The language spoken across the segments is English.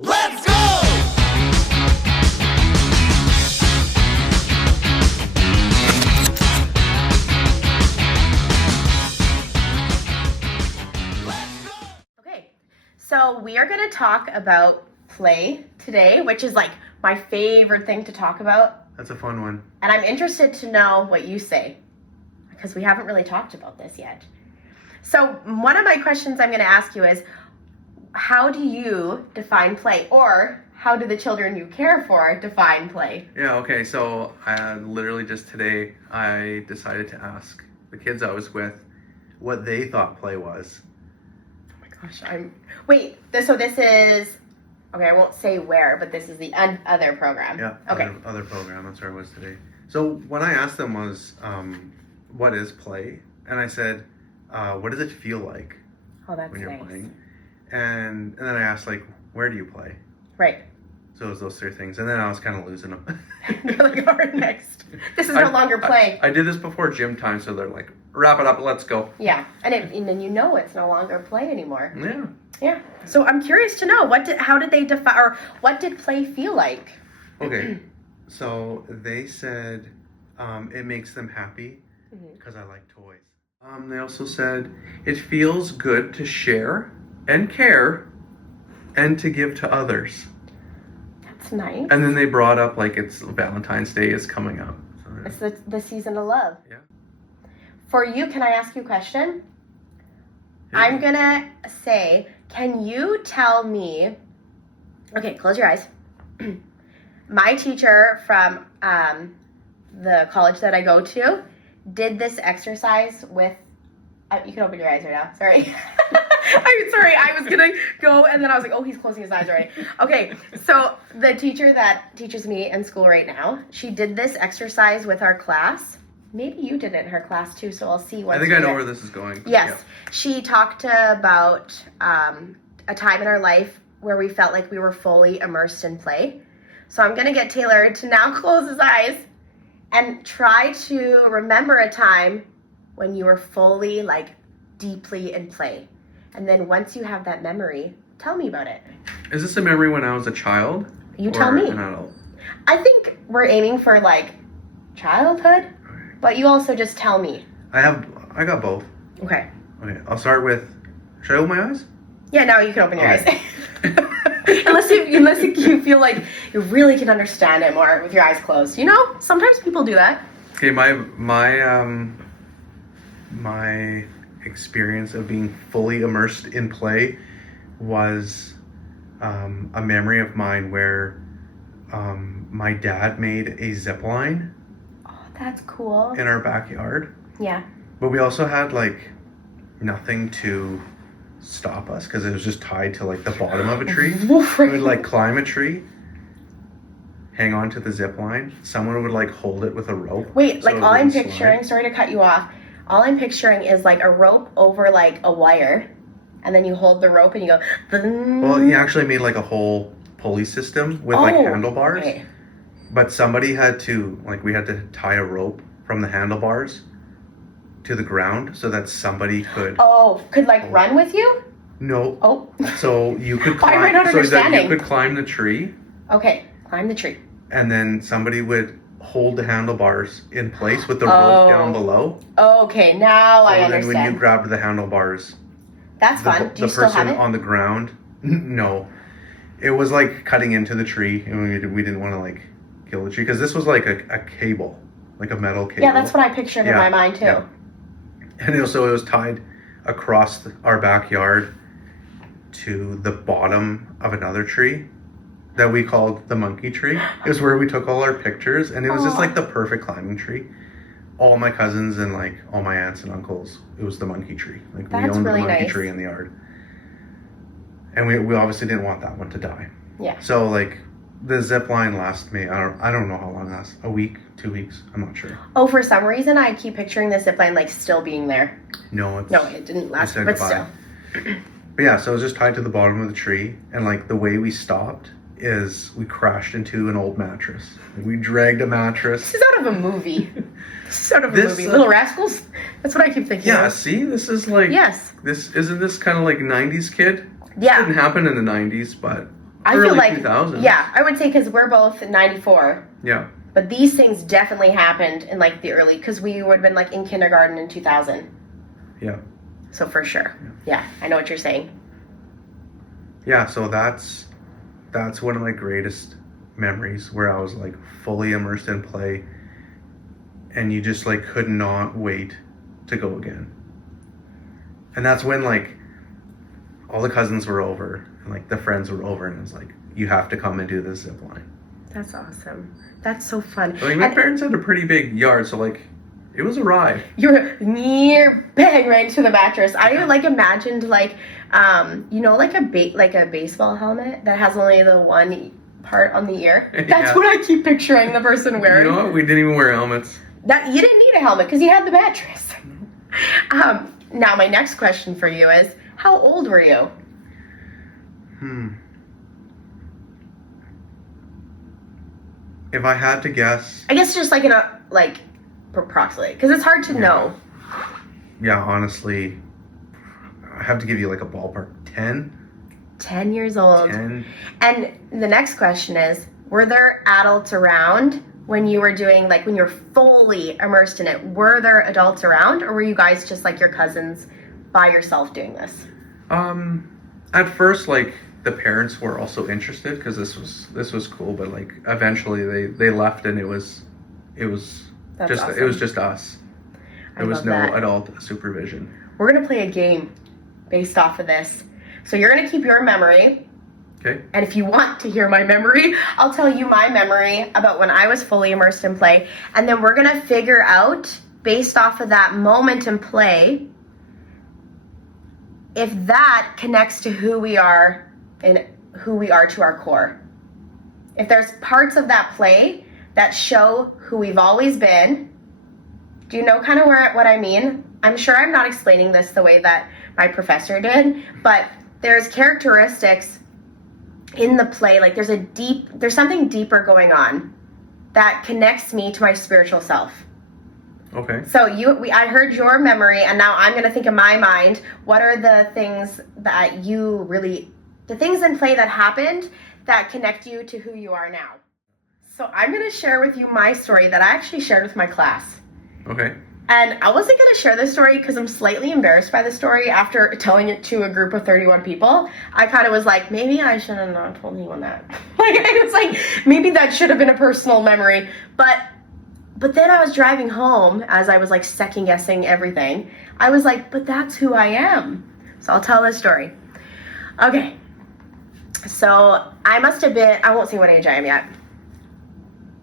Let's go! Okay, so we are going to talk about play today, which is like my favorite thing to talk about. That's a fun one. And I'm interested to know what you say, because we haven't really talked about this yet. So one of my questions I'm going to ask you is, how do you define play? Or how do the children you care for define play? Yeah, okay, so literally just today, I decided to ask the kids I was with what they thought play was. Oh my gosh, so this is, okay, I won't say where, but this is the other program. Yeah, okay. other program, that's where I was today. So what I asked them was, what is play? And I said, what does it feel like when you're nice. playing? And then I asked, like, where do you play? Right. So it was those three things. And then I was kind of losing them. You're like, all right, next. This is no longer play. I did this before gym time, so they're like, wrap it up, let's go. Yeah, and then you know it's no longer play anymore. Yeah. Yeah. So I'm curious to know, how did they define, or what did play feel like? Okay, so they said it makes them happy because I like toys. They also said it feels good to share and care and to give to others. That's nice. And then they brought up, like, it's Valentine's Day is coming up. So, It's the season of love. yeah. For you, can I ask you a question? Yeah. I'm gonna say, can you tell me, okay, close your eyes. My teacher from the college that I go to did this exercise with, you can open your eyes right now, sorry. I'm sorry, I was gonna go and then I was like, oh, he's closing his eyes already. Okay, so the teacher that teaches me in school right now, she did this exercise with our class. Maybe you did it in her class too, so I'll see once I think I know where this is going. Yes. Yeah. She talked about a time in our life where we felt like we were fully immersed in play. So I'm going to get Taylor to now close his eyes and try to remember a time when you were fully, like, deeply in play. And then once you have that memory, tell me about it. Is this a memory when I was a child? You tell me. An adult? I think we're aiming for, like, childhood, but you also just tell me. I got both. Okay. Okay, I'll start with, should I open my eyes? Yeah, now you can open your Okay. eyes. unless you feel like you really can understand it more with your eyes closed. You know, sometimes people do that. Okay, my experience of being fully immersed in play was a memory of mine where my dad made a zip line. Oh, that's cool. In our backyard. Yeah. But we also had, like, nothing to stop us because it was just tied to, like, the bottom of a tree. We would, like, climb a tree, hang on to the zip line. Someone would, like, hold it with a rope. Wait, so like, all I'm picturing, sorry to cut you off, all I'm picturing is, like, a rope over, like, a wire, and then you hold the rope and you go, well, he actually made, like, a whole pulley system with, like, handlebars. Okay. But somebody had to, like, we had to tie a rope from the handlebars to the ground so that somebody could... run with you? No. Oh. So you could Why am I climb, not so that understanding? you could climb the tree. Okay, climb the tree. And then somebody would hold the handlebars in place with the rope down below. Okay, now I understand. And then when you grabbed the handlebars... That's fun. Do you still have it? The person on the ground... No. It was like cutting into the tree, and we didn't want to, like, kill the tree. Because this was like a cable, like a metal cable. Yeah, that's what I pictured in my mind too. Yeah. And it was tied across our backyard to the bottom of another tree that we called the monkey tree. It was where we took all our pictures, and it was just like the perfect climbing tree. All my cousins and, like, all my aunts and uncles, it was the monkey tree. Like, we owned really the monkey nice. tree in the yard. And we obviously didn't want that one to die. Yeah. So, like, the zip line lasted me, I don't know how long it lasted. A week, 2 weeks, I'm not sure. Oh, for some reason I keep picturing the zip line, like, still being there. No, it didn't last, but goodbye. still. But yeah, so it was just tied to the bottom of the tree, and, like, the way we stopped is we crashed into an old mattress. Like, we dragged a mattress. This is out of a movie. Little Rascals? That's what I keep thinking Yeah, of. see? This is like... Yes. Isn't this kind of like 90s kid? Yeah. It didn't happen in the 90s, but I Early feel like 2000s. yeah, I would say because we're both 94. Yeah. But these things definitely happened in like the early, because we would have been like in kindergarten in 2000. Yeah. So for sure. Yeah, I know what you're saying. Yeah, so that's one of my greatest memories, where I was like fully immersed in play, and you just like could not wait to go again. And that's when like all the cousins were over and like the friends were over, and it was like, you have to come and do this zip line. That's awesome. That's so fun. Like my parents had a pretty big yard, so like it was a ride. You're near bang right into the mattress. I like imagined like you know, like a baseball helmet that has only the one part on the ear. That's Yeah. what I keep picturing the person wearing. You know what? We didn't even wear helmets. That you didn't need a helmet because you had the mattress. Now my next question for you is, how old were you? If I had to guess, I guess just like in a like approximately, because it's hard to know. yeah, honestly, I have to give you like a ballpark. 10? 10 years old. 10. And the next question is, were there adults around when you were doing, like when you're fully immersed in it? Were there adults around, or were you guys just like your cousins by yourself doing this? At first, like the parents were also interested because this was cool, but like eventually they left, and it was That's just awesome. it was just us. There was love no that. adult supervision. We're gonna play a game based off of this. So you're gonna keep your memory. Okay. And if you want to hear my memory, I'll tell you my memory about when I was fully immersed in play. And then we're going to figure out, based off of that moment in play, if that connects to who we are and who we are to our core. If there's parts of that play that show who we've always been. Do you know kind of what I mean? I'm sure I'm not explaining this the way that my professor did, but there's characteristics in the play, like there's something deeper going on that connects me to my spiritual self. Okay. So I heard your memory, and now I'm going to think in my mind, what are the things that the things in play that happened that connect you to who you are now. So I'm going to share with you my story that I actually shared with my class. Okay. And I wasn't going to share this story because I'm slightly embarrassed by the story after telling it to a group of 31 people. I kind of was like, maybe I should have not told anyone that. Like, I was like, maybe that should have been a personal memory. But then I was driving home as I was like second guessing everything. I was like, but that's who I am. So I'll tell this story. Okay. So I must have been, I won't say what age I am yet.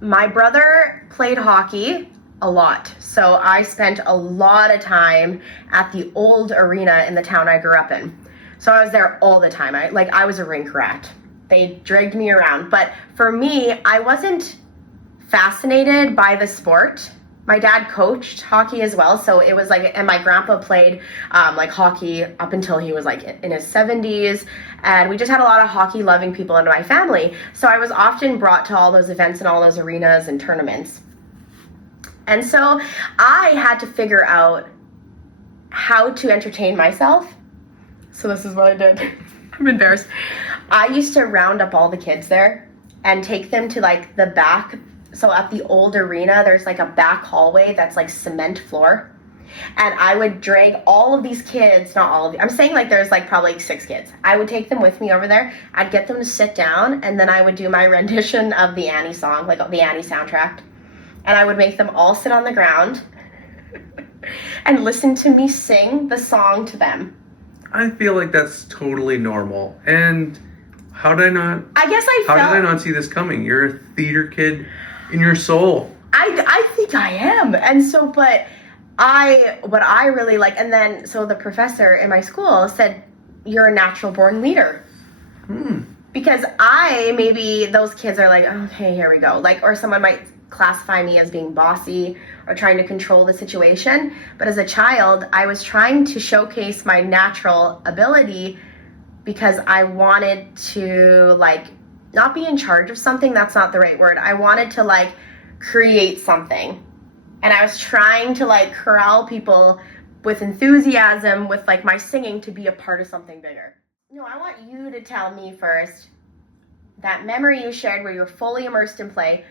My brother played hockey a lot. So I spent a lot of time at the old arena in the town I grew up in. So I was there all the time. I was a rink rat. They dragged me around. But for me, I wasn't fascinated by the sport. My dad coached hockey as well. So it was like, and my grandpa played like hockey up until he was like in his 70s. And we just had a lot of hockey loving people in my family. So I was often brought to all those events and all those arenas and tournaments. And so I had to figure out how to entertain myself. So this is what I did. I'm embarrassed. I used to round up all the kids there and take them to like the back. So at the old arena, there's like a back hallway that's like cement floor. And I would drag all of these kids, not all of them. I'm saying like there's like probably 6 kids. I would take them with me over there. I'd get them to sit down, and then I would do my rendition of the Annie song, like the Annie soundtrack. And I would make them all sit on the ground and listen to me sing the song to them. I feel like that's totally normal. And how did I not? I guess I How felt. did I not see this coming? You're a theater kid in your soul. I think I am. And so, what I really like, and then, so the professor in my school said, you're a natural born leader. Because maybe those kids are like, okay, here we go. Like, or someone might classify me as being bossy or trying to control the situation. But as a child, I was trying to showcase my natural ability because I wanted to like not be in charge of something. That's not the right word. I wanted to like create something. And I was trying to like corral people with enthusiasm, with like my singing, to be a part of something bigger. No, I want you to tell me first, that memory you shared where you were fully immersed in play,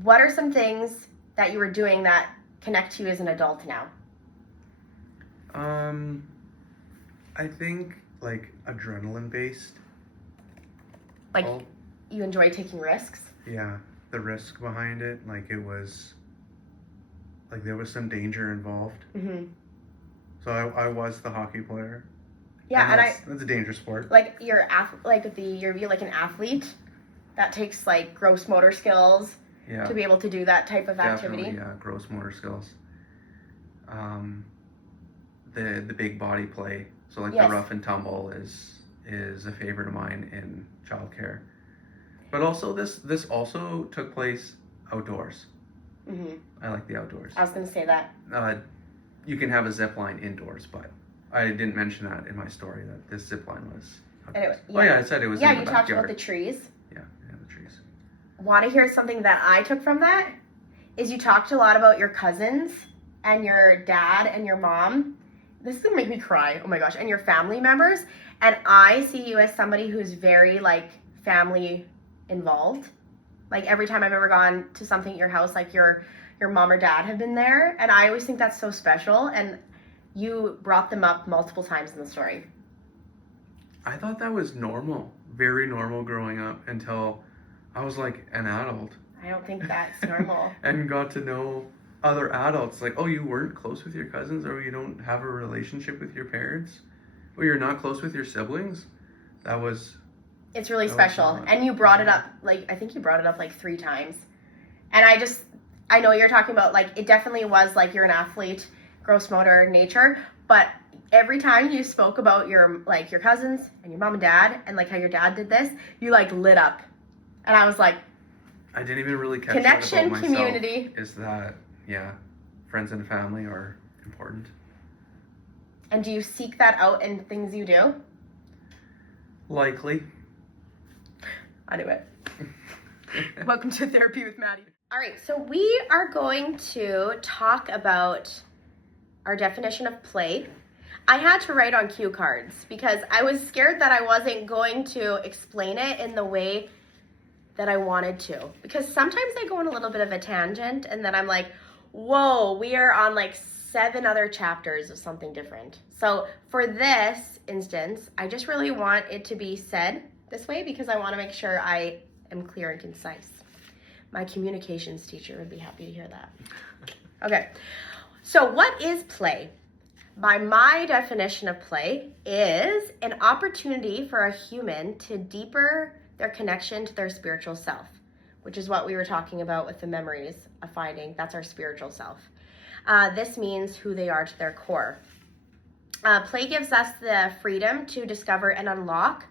what are some things that you were doing that connect to you as an adult now? I think like adrenaline based. Like you enjoy taking risks? Yeah, the risk behind it, like it was, like there was some danger involved. Mm-hmm. So I was the hockey player. Yeah, and that's a dangerous sport. Like you're like you're like an athlete. That takes like gross motor skills to be able to do that type of activity. Definitely, yeah, gross motor skills. The big body play. So like the rough and tumble is a favorite of mine in childcare. But also this also took place outdoors. Mm-hmm. I like the outdoors. I was going to say that. You can have a zip line indoors, but I didn't mention that in my story that this zip line was outdoors. Anyway, oh yeah, I said it was in the backyard. Yeah, you talked about the trees. Yeah, the trees. Want to hear something that I took from that? Is you talked a lot about your cousins and your dad and your mom. This is going to make me cry. Oh my gosh. And your family members. And I see you as somebody who's very like family involved. Like every time I've ever gone to something at your house, like your mom or dad have been there. And I always think that's so special. And you brought them up multiple times in the story. I thought that was normal. Very normal growing up until I was like an adult. I don't think that's normal. And got to know other adults. Like, oh, you weren't close with your cousins, or you don't have a relationship with your parents, or you're not close with your siblings. It's really special. And you brought it up, like, I think you brought it up like 3 times. And I know you're talking about, like, it definitely was like you're an athlete, gross motor nature, but every time you spoke about your cousins and your mom and dad and like how your dad did this, you like lit up. And I was like, I didn't even really catch connection, that about community. Myself, is that, yeah, friends and family are important. And do you seek that out in things you do? Likely. I knew it. Welcome to Therapy with Maddy. All right, so we are going to talk about our definition of play. I had to write on cue cards because I was scared that I wasn't going to explain it in the way that I wanted to. Because sometimes I go on a little bit of a tangent and then I'm like, whoa, we are on like 7 other chapters of something different. So for this instance, I just really want it to be said this way because I want to make sure I am clear and concise. My communications teacher would be happy to hear that. Okay, so what is play? By my definition of play is an opportunity for a human to deeper their connection to their spiritual self, which is what we were talking about with the memories of finding. That's our spiritual self. This means who they are to their core. Play gives us the freedom to discover and unlock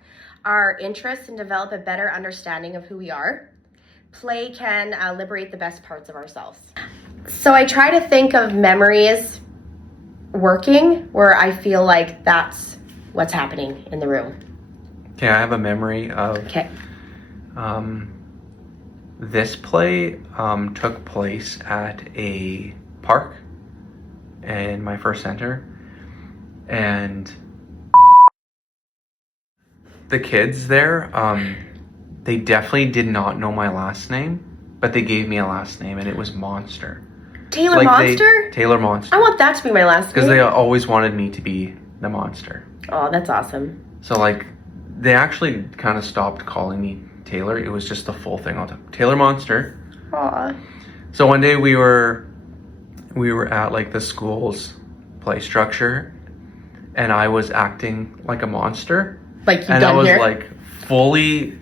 our interests and develop a better understanding of who we are. Play can liberate the best parts of ourselves. So I try to think of memories working where I feel like that's what's happening in the room. Okay, I have a memory of this play took place at a park in my first center, and the kids there, they definitely did not know my last name, but they gave me a last name, and it was Monster. Taylor Monster? Taylor Monster. I want that to be my last name. Because they always wanted me to be the monster. Oh, that's awesome. So like, they actually kind of stopped calling me Taylor. It was just the full thing all the time. Taylor Monster. Aw. So one day we were at like the school's play structure, and I was acting like a monster. Like you and done I was here? like fully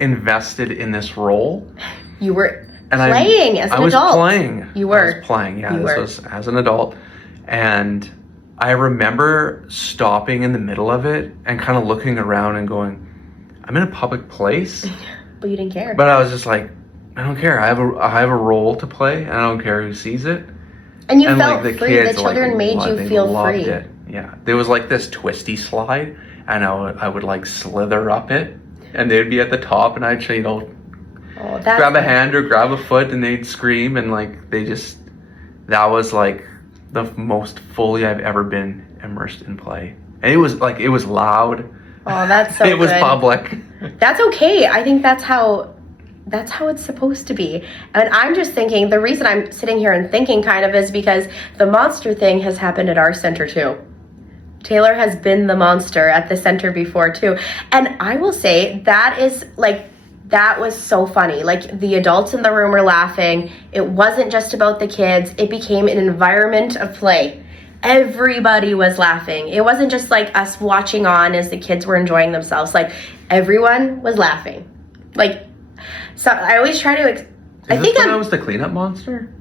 invested in this role. You were playing as an adult. I was playing. You were. I was playing, yeah. This was as an adult. And I remember stopping in the middle of it and kind of looking around and going, I'm in a public place. But you didn't care. But I was just like, I don't care. I have a role to play, and I don't care who sees it. And you felt like, free. The children made you feel free. It. Yeah. There was like this twisty slide, and I would like slither up it, and they'd be at the top, and I'd grab a hand or grab a foot, and they'd scream, and like that was like the most fully I've ever been immersed in play. And it was loud, Oh, that's so It was good. public. That's okay. I think that's how it's supposed to be. And I'm just thinking, the reason I'm sitting here and thinking kind of is because the monster thing has happened at our center too. Taylor has been the monster at the center before too. And I will say that was so funny. Like, the adults in the room were laughing. It wasn't just about the kids. It became an environment of play. Everybody was laughing. It wasn't just like us watching on as the kids were enjoying themselves. Like, everyone was laughing. Like, so I always try to, I think that was the cleanup monster?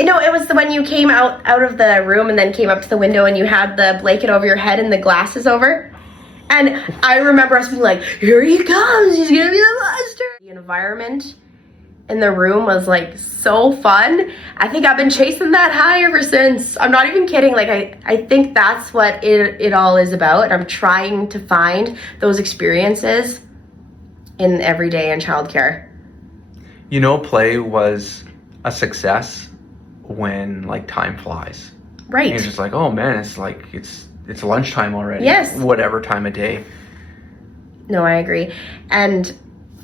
No, it was the when you came out of the room and then came up to the window and you had the blanket over your head and the glasses over. And I remember us being like, here he comes, he's gonna be the monster. The environment in the room was like so fun. I think I've been chasing that high ever since. I'm not even kidding. Like, I think that's what it all is about. And I'm trying to find those experiences in everyday and childcare. You know, play was a success when like time flies. Right. You're just like, oh man, it's like it's lunchtime already. Yes. Whatever time of day. No, I agree. And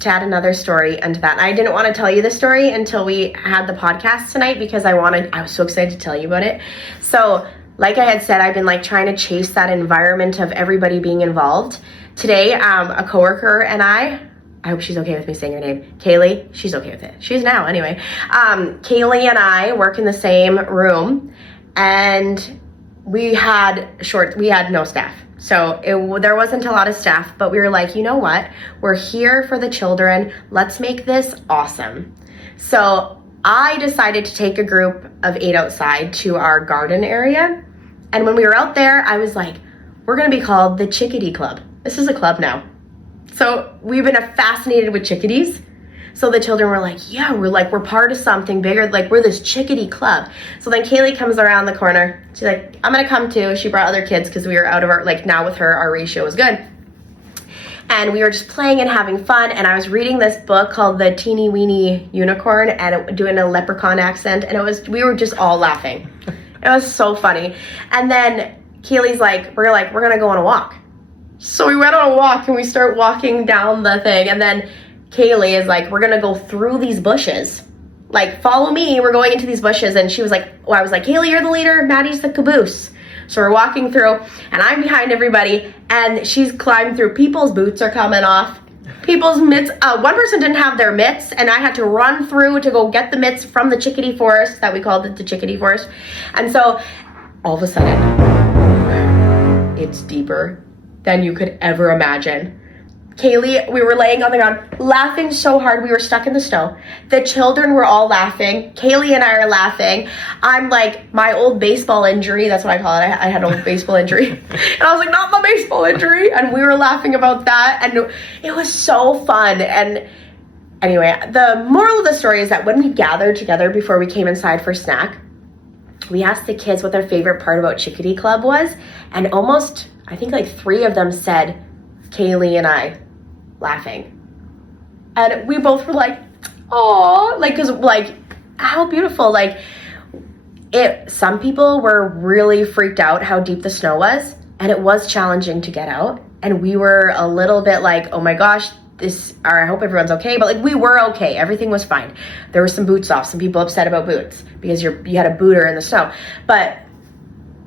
to add another story into that, I didn't want to tell you the story until we had the podcast tonight because I was so excited to tell you about it. So, like I had said, I've been like trying to chase that environment of everybody being involved. Today, a coworker and I hope she's okay with me saying her name. Kaylee, she's okay with it. She's now, anyway. Kaylee and I work in the same room, and we had no staff. So there wasn't a lot of staff, but we were like, you know what? We're here for the children. Let's make this awesome. So I decided to take a group of 8 outside to our garden area. And when we were out there, I was like, we're going to be called the Chickadee Club. This is a club now. So we've been fascinated with chickadees. So the children were like, yeah, we're part of something bigger. Like, we're this chickadee club. So then Kaylee comes around the corner. She's like, I'm going to come too. She brought other kids because we were out of now with her, our ratio was good. And we were just playing and having fun. And I was reading this book called The Teeny Weeny Unicorn and doing a leprechaun accent. And we were just all laughing. It was so funny. And then Kaylee's like, we're going to go on a walk. So we went on a walk and we start walking down the thing. And then Kaylee is like, we're going to go through these bushes. Like, follow me. We're going into these bushes. And she was like, I was like, Kaylee, you're the leader. Maddie's the caboose. So we're walking through and I'm behind everybody. And she's climbing through. People's boots are coming off. People's mitts. One person didn't have their mitts. And I had to run through to go get the mitts from the chickadee forest that we called it the chickadee forest. And so all of a sudden, it's deeper than you could ever imagine. Kaylee, we were laying on the ground laughing so hard we were stuck in the snow. The children were all laughing. Kaylee and I are laughing. I'm like, my old baseball injury, that's what I call it. I had an old baseball injury. And I was like, not my baseball injury. And we were laughing about that. And it was so fun. And anyway, the moral of the story is that when we gathered together before we came inside for snack, we asked the kids what their favorite part about Chickadee Club was. And almost, I think like 3 of them said, Kaylee and I laughing. And we both were like, oh, like, cause like, how beautiful. Like, some people were really freaked out how deep the snow was, and it was challenging to get out. And we were a little bit like, oh my gosh, I hope everyone's okay. But like, we were okay. Everything was fine. There were some boots off. Some people upset about boots because you had a booter in the snow. But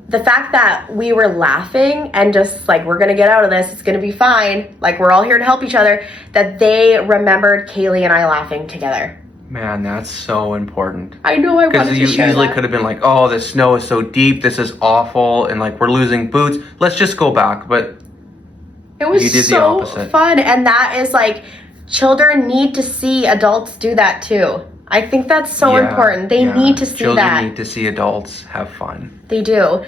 the fact that we were laughing and just like, we're going to get out of this, it's going to be fine. Like, we're all here to help each other, that they remembered Kaylee and I laughing together. Man, that's so important. I know, I wanted to share Because you easily that. could have been like, oh, the snow is so deep, this is awful, and like, we're losing boots. Let's just go back. But it was you did the so opposite. fun. And that is like, children need to see adults do that too. I think that's so important. They need to see Children that. Children need to see adults have fun. They do.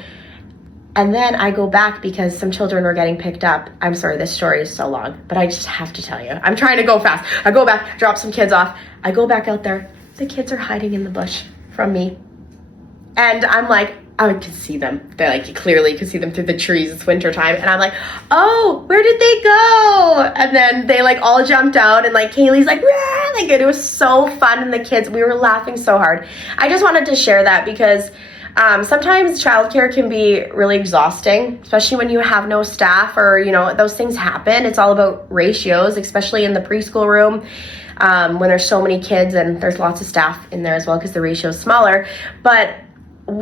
And then I go back because some children were getting picked up. I'm sorry, this story is so long, but I just have to tell you. I'm trying to go fast. I go back, drop some kids off. I go back out there. The kids are hiding in the bush from me. And I'm like, I could see them. They're like, you clearly could see them through the trees. It's winter time. And I'm like, oh, where did they go? And then they like all jumped out, and like Kaylee's like, rah! Like, it was so fun. And the kids, we were laughing so hard. I just wanted to share that because Sometimes childcare can be really exhausting, especially when you have no staff or, those things happen. It's all about ratios, especially in the preschool room when there's so many kids and there's lots of staff in there as well because the ratio is smaller. But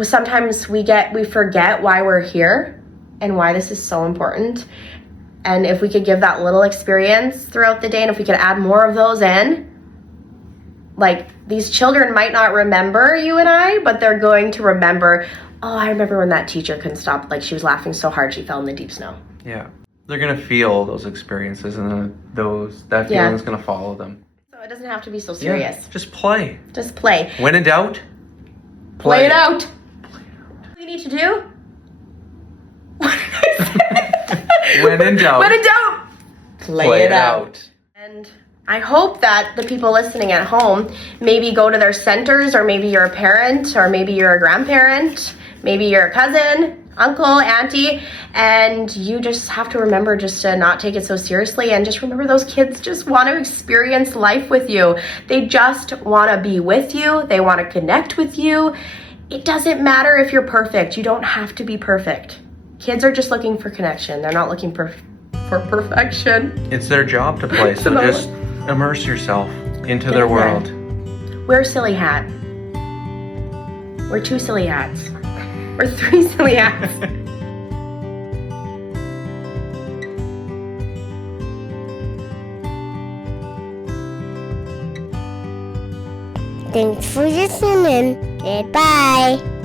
sometimes we forget why we're here and why this is so important. And if we could give that little experience throughout the day, and if we could add more of those in, like, these children might not remember you and I, but they're going to remember, oh, I remember when that teacher couldn't stop, like she was laughing so hard she fell in the deep snow. Yeah. They're going to feel those experiences, and that feeling is going to follow them. So it doesn't have to be so serious. Yeah, just play. Just play. When in doubt, play it out. What do you need to do? What did I say? When in doubt. When in doubt. Play it out. And I hope that the people listening at home maybe go to their centers, or maybe you're a parent, or maybe you're a grandparent, maybe you're a cousin, uncle, auntie, and you just have to remember just to not take it so seriously, and just remember those kids just want to experience life with you. They just want to be with you. They want to connect with you. It doesn't matter if you're perfect. You don't have to be perfect. Kids are just looking for connection. They're not looking for perfection. It's their job to play, so just immerse yourself into their world. Wear a silly hat. Wear 2 silly hats. Or 3 silly hats. Thanks for listening. Goodbye.